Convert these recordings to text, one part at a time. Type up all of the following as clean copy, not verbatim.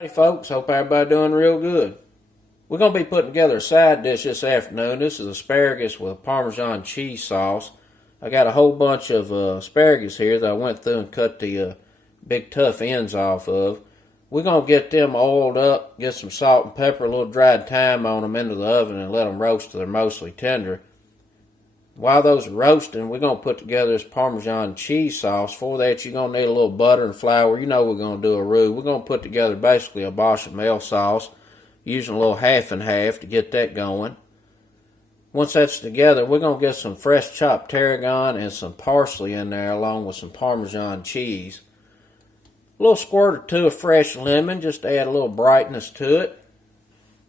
Hey folks, hope everybody doing real good. We're going to be putting together a side dish this afternoon. This is asparagus with Parmesan cheese sauce. I got a whole bunch of asparagus here that I went through and cut the big tough ends off of. We're going to get them oiled up, get some salt and pepper, a little dried thyme on them into the oven and let them roast till they're mostly tender. While those are roasting, we're going to put together this Parmesan cheese sauce. For that, you're going to need a little butter and flour. You know we're going to do a roux. We're going to put together basically a bechamel sauce, using a little half and half to get that going. Once that's together, we're going to get some fresh chopped tarragon and some parsley in there along with some Parmesan cheese. A little squirt or two of fresh lemon just to add a little brightness to it.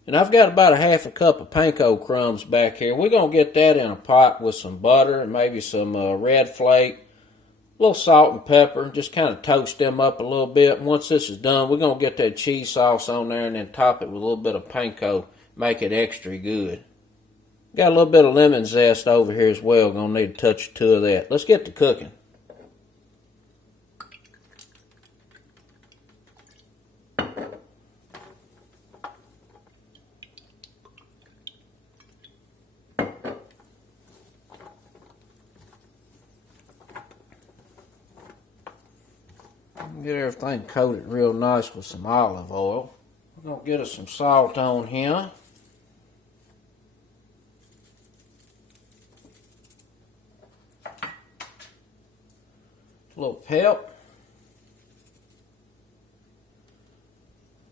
And I've got about a half a cup of panko crumbs back here. We're going to get that in a pot with some butter and maybe some red flake, a little salt and pepper, just kind of toast them up a little bit. Once this is done, we're going to get that cheese sauce on there and then top it with a little bit of panko, make it extra good. Got a little bit of lemon zest over here as well. Going to need a touch or two of that. Let's get to cooking. Get everything coated real nice with some olive oil. We're going to get us some salt on here. A little pep.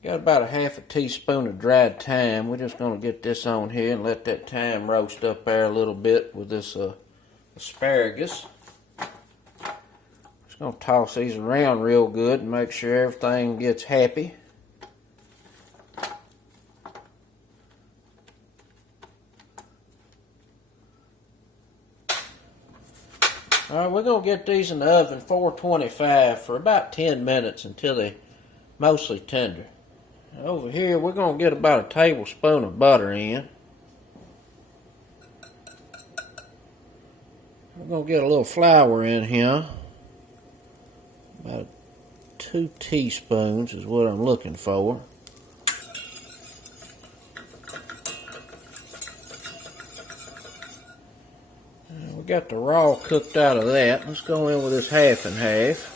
Got about a half a teaspoon of dried thyme. We're just going to get this on here and let that thyme roast up there a little bit with this asparagus. Going to toss these around real good and make sure everything gets happy. Alright, we're going to get these in the oven 425 for about 10 minutes until they're mostly tender. Over here, we're going to get about a tablespoon of butter in. We're going to get a little flour in here. About 2 teaspoons is what I'm looking for. And we got the raw cooked out of that. Let's go in with this half and half.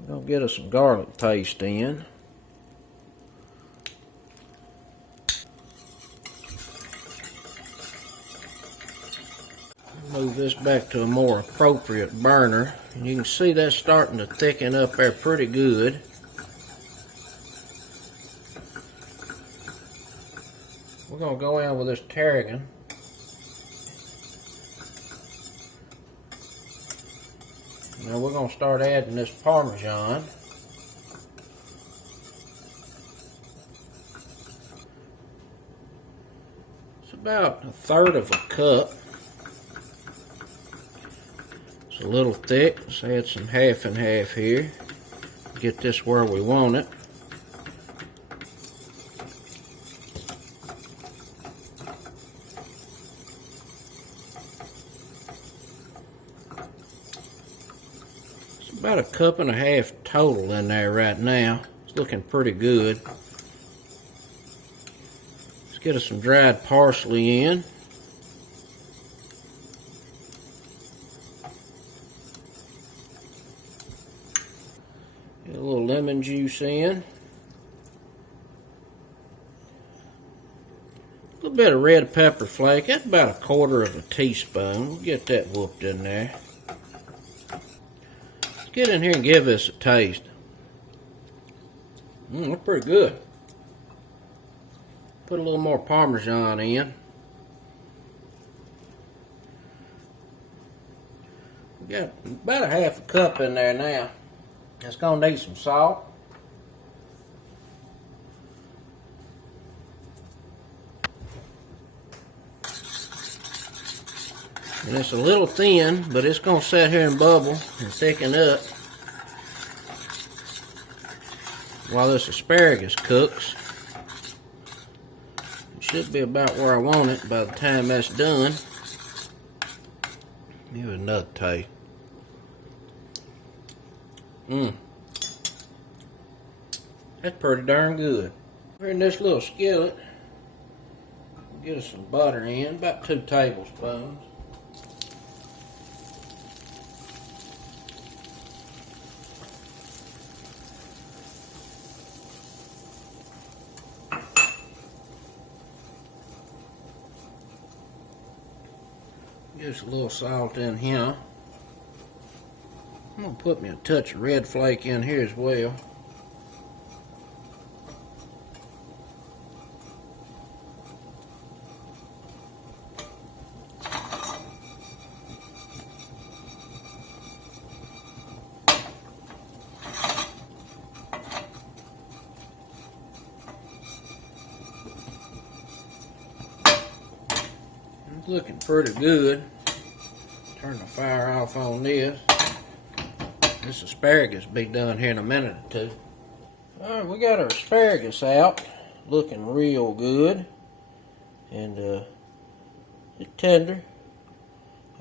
We're going to get us some garlic paste in. Move this back to a more appropriate burner, and you can see that's starting to thicken up there pretty good. We're going to go in with this tarragon. Now we're going to start adding this Parmesan. It's about a third of a cup. A little thick. Let's add some half and half here. Get this where we want it. It's about a cup and a half total in there right now. It's looking pretty good. Let's get us some dried parsley in. Get a little lemon juice in. A little bit of red pepper flake. That's about a quarter of a teaspoon. We'll get that whooped in there. Let's get in here and give this a taste. That's pretty good. Put a little more Parmesan in. We got about a half a cup in there now. It's going to need some salt. And it's a little thin, but it's going to sit here and bubble and thicken up while this asparagus cooks. It should be about where I want it by the time that's done. Give it another taste. Mmm. That's pretty darn good. We're in this little skillet. Get us some butter in, about 2 tablespoons. Get us a little salt in here. I'm going to put me a touch of red flake in here as well. It's looking pretty good. Turn the fire off on this. This asparagus will be done here in a minute or two. Alright, we got our asparagus out. Looking real good. And it's tender.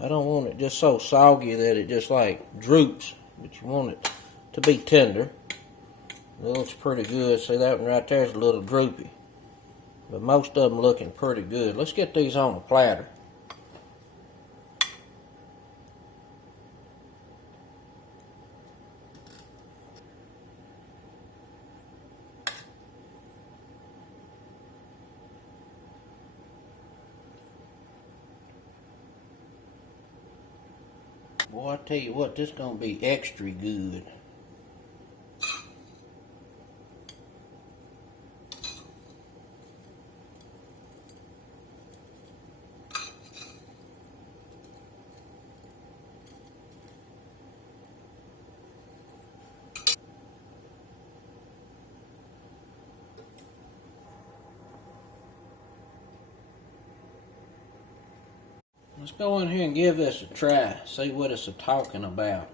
I don't want it just so soggy that it just like droops. But you want it to be tender. It looks pretty good. See, that one right there is a little droopy. But most of them looking pretty good. Let's get these on a platter. Boy, I tell you what, this is going to be extra good. Let's go in here and give this a try. See what it's talking about.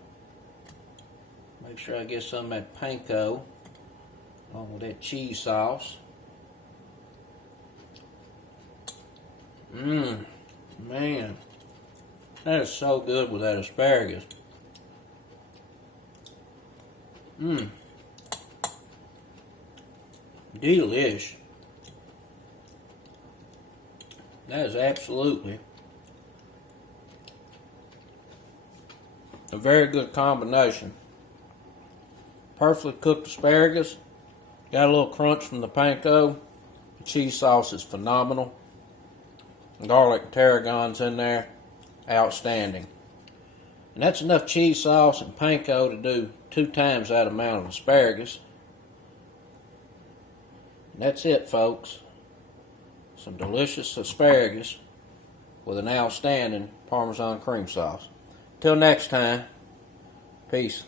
Make sure I get some of that panko along with that cheese sauce. Man, that is so good with that asparagus. Delish. That is absolutely a very good combination. Perfectly cooked asparagus. Got a little crunch from the panko. The cheese sauce is phenomenal. Garlic and tarragon's in there. Outstanding. And that's enough cheese sauce and panko to do 2 times that amount of asparagus. And that's it, folks. Some delicious asparagus with an outstanding Parmesan cream sauce. Till next time, peace.